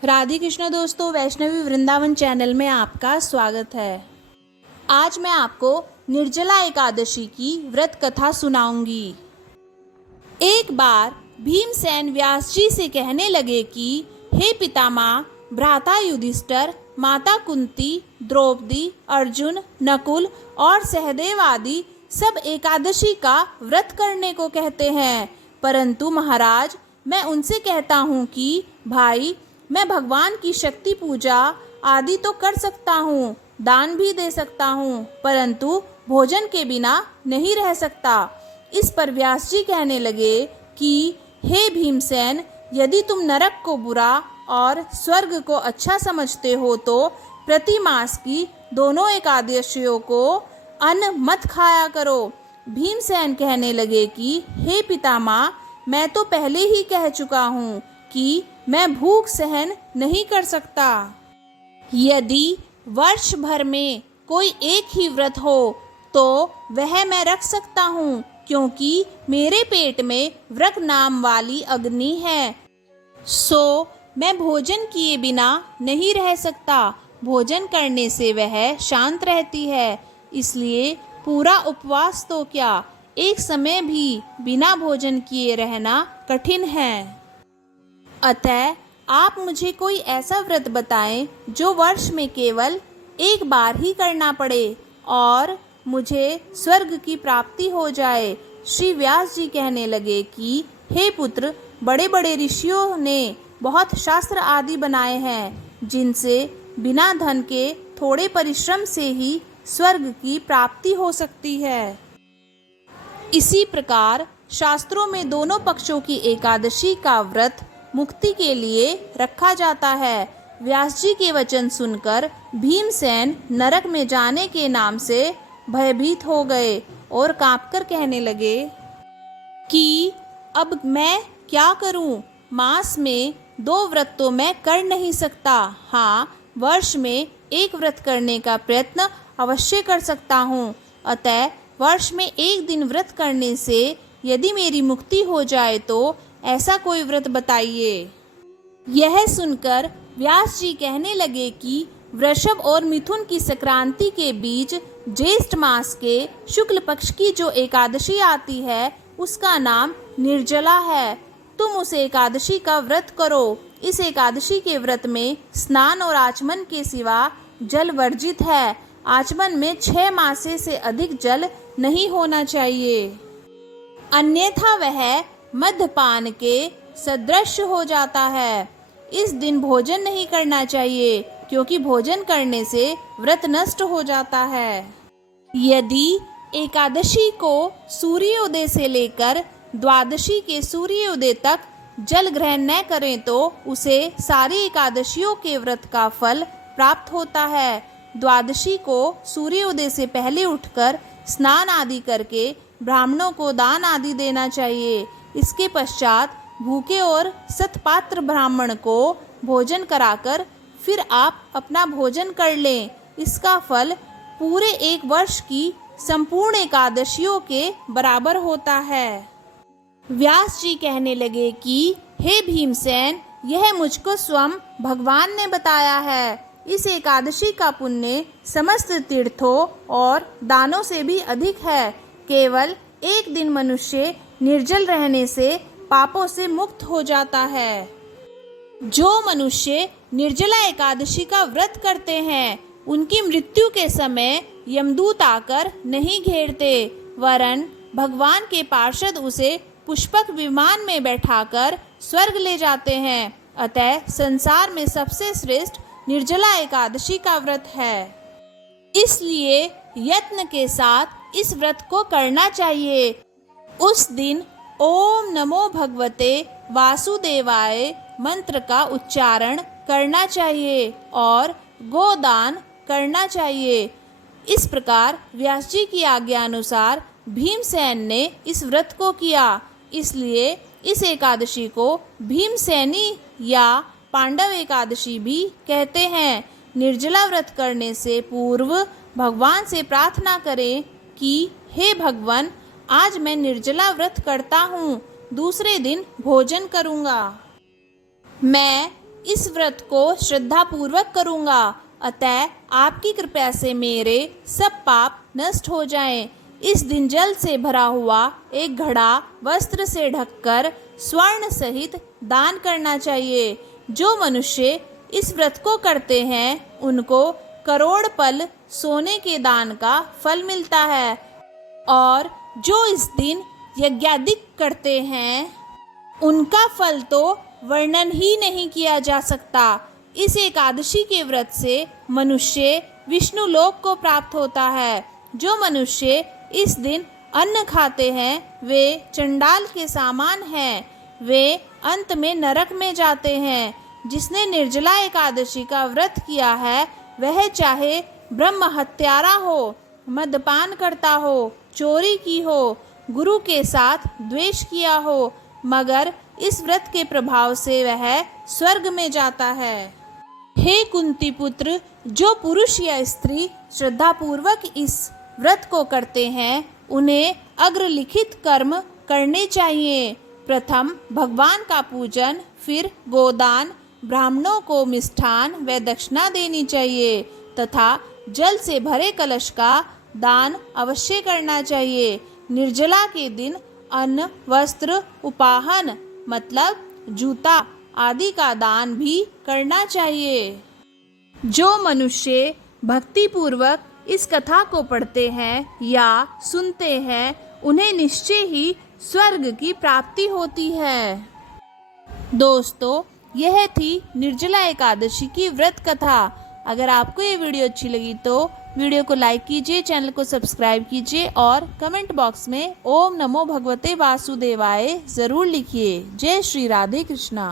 राधे कृष्ण दोस्तों, वैष्णवी वृंदावन चैनल में आपका स्वागत है। आज मैं आपको निर्जला एकादशी की व्रत कथा सुनाऊंगी। एक बार भीमसेन व्यास जी से कहने लगे कि हे पितामह, भ्राता युधिष्ठिर, माता कुंती, द्रौपदी, अर्जुन, नकुल और सहदेव आदि सब एकादशी का व्रत करने को कहते हैं, परंतु महाराज मैं उनसे कहता हूँ कि भाई, मैं भगवान की शक्ति पूजा आदि तो कर सकता हूँ, दान भी दे सकता हूँ, परंतु भोजन के बिना नहीं रह सकता। इस पर व्यास जी कहने लगे कि हे भीमसेन, यदि तुम नरक को बुरा और स्वर्ग को अच्छा समझते हो तो प्रति मास की दोनों एकादशियों को अन्न मत खाया करो। भीमसेन कहने लगे कि हे पितामह, मैं तो पहले ही कह चुका हूँ कि मैं भूख सहन नहीं कर सकता। यदि वर्ष भर में कोई एक ही व्रत हो तो वह मैं रख सकता हूँ, क्योंकि मेरे पेट में व्रत नाम वाली अग्नि है। सो मैं भोजन किए बिना नहीं रह सकता। भोजन करने से वह शांत रहती है, इसलिए पूरा उपवास तो क्या, एक समय भी बिना भोजन किए रहना कठिन है। अतः आप मुझे कोई ऐसा व्रत बताएं जो वर्ष में केवल एक बार ही करना पड़े और मुझे स्वर्ग की प्राप्ति हो जाए। श्री व्यास जी कहने लगे कि हे पुत्र, बड़े बड़े ऋषियों ने बहुत शास्त्र आदि बनाए हैं, जिनसे बिना धन के थोड़े परिश्रम से ही स्वर्ग की प्राप्ति हो सकती है। इसी प्रकार शास्त्रों में दोनों पक्षों की एकादशी का व्रत मुक्ति के लिए रखा जाता है। व्यास जी के वचन सुनकर भीमसेन नरक में जाने के नाम से भयभीत हो गए और कांपकर कहने लगे कि अब मैं क्या करूं? मास में 2 व्रत तो मैं कर नहीं सकता। हाँ, वर्ष में एक व्रत करने का प्रयत्न अवश्य कर सकता हूँ। अतः वर्ष में एक दिन व्रत करने से यदि मेरी मुक्ति हो जाए तो ऐसा कोई व्रत बताइए। यह सुनकर व्यास जी कहने लगे कि वृषभ और मिथुन की संक्रांति के बीच ज्येष्ठ मास के शुक्ल पक्ष की जो एकादशी आती है उसका नाम निर्जला है। तुम उस एकादशी का व्रत करो। इस एकादशी के व्रत में स्नान और आचमन के सिवा जल वर्जित है। आचमन में 6 मासे से अधिक जल नहीं होना चाहिए, अन्यथा वह मद्यपान के सदृश हो जाता है। इस दिन भोजन नहीं करना चाहिए, क्योंकि भोजन करने से व्रत नष्ट हो जाता है। यदि एकादशी को सूर्योदय से लेकर द्वादशी के सूर्योदय तक जल ग्रहण न करें तो उसे सारी एकादशियों के व्रत का फल प्राप्त होता है। द्वादशी को सूर्योदय से पहले उठकर स्नान आदि करके ब्राह्मणों को दान आदि देना चाहिए। इसके पश्चात भूखे और सतपात्र ब्राह्मण को भोजन कराकर फिर आप अपना भोजन कर लें। इसका फल पूरे एक वर्ष की संपूर्ण एकादशियों के बराबर होता है। व्यास जी कहने लगे कि हे भीमसेन, यह मुझको स्वयं भगवान ने बताया है। इस एकादशी का पुण्य समस्त तीर्थों और दानों से भी अधिक है। केवल एक दिन मनुष्य निर्जल रहने से पापों से मुक्त हो जाता है। जो मनुष्य निर्जला एकादशी का व्रत करते हैं उनकी मृत्यु के समय यमदूत आकर नहीं घेरते, वरन भगवान के पार्षद उसे पुष्पक विमान में बैठाकर स्वर्ग ले जाते हैं। अतः संसार में सबसे श्रेष्ठ निर्जला एकादशी का व्रत है। इसलिए यत्न के साथ इस व्रत को करना चाहिए। उस दिन ओम नमो भगवते वासुदेवाय मंत्र का उच्चारण करना चाहिए और गोदान करना चाहिए। इस प्रकार व्यास जी की आज्ञा अनुसार भीमसेन ने इस व्रत को किया। इसलिए इस एकादशी को भीमसेनी या पांडव एकादशी भी कहते हैं। निर्जला व्रत करने से पूर्व भगवान से प्रार्थना करें कि हे भगवान, आज मैं निर्जला व्रत करता हूँ, दूसरे दिन भोजन करूँगा। मैं इस व्रत को श्रद्धापूर्वक करूँगा, अतः आपकी कृपा से मेरे सब पाप नष्ट हो जाएं। इस दिन जल से भरा हुआ एक घड़ा वस्त्र से ढककर स्वर्ण सहित दान करना चाहिए। जो मनुष्य इस व्रत को करते हैं उनको करोड़ पल सोने के दान का फल मिलता है, और जो इस दिन यज्ञादिक करते हैं उनका फल तो वर्णन ही नहीं किया जा सकता। इस एकादशी के व्रत से मनुष्य विष्णु लोक को प्राप्त होता है। जो मनुष्य इस दिन अन्न खाते हैं वे चंडाल के समान हैं, वे अंत में नरक में जाते हैं। जिसने निर्जला एकादशी का व्रत किया है वह चाहे ब्रह्म हत्यारा हो, मद्यपान करता हो, चोरी की हो, गुरु के साथ द्वेष किया हो, मगर इस व्रत के प्रभाव से वह स्वर्ग में जाता है। हे कुंती पुत्र, जो पुरुष या स्त्री श्रद्धापूर्वक इस व्रत को करते हैं उन्हें अग्रलिखित कर्म करने चाहिए। प्रथम भगवान का पूजन, फिर गोदान, ब्राह्मणों को मिष्ठान व दक्षिणा देनी चाहिए तथा जल से भरे कलश का दान अवश्य करना चाहिए। निर्जला के दिन अन्न, वस्त्र, उपाहन मतलब जूता आदि का दान भी करना चाहिए। जो मनुष्य भक्ति पूर्वक इस कथा को पढ़ते हैं या सुनते हैं उन्हें निश्चय ही स्वर्ग की प्राप्ति होती है। दोस्तों, यह थी निर्जला एकादशी की व्रत कथा। अगर आपको ये वीडियो अच्छी लगी तो वीडियो को लाइक कीजिए, चैनल को सब्सक्राइब कीजिए और कमेंट बॉक्स में ओम नमो भगवते वासुदेवाय ज़रूर लिखिए। जय श्री राधे कृष्णा।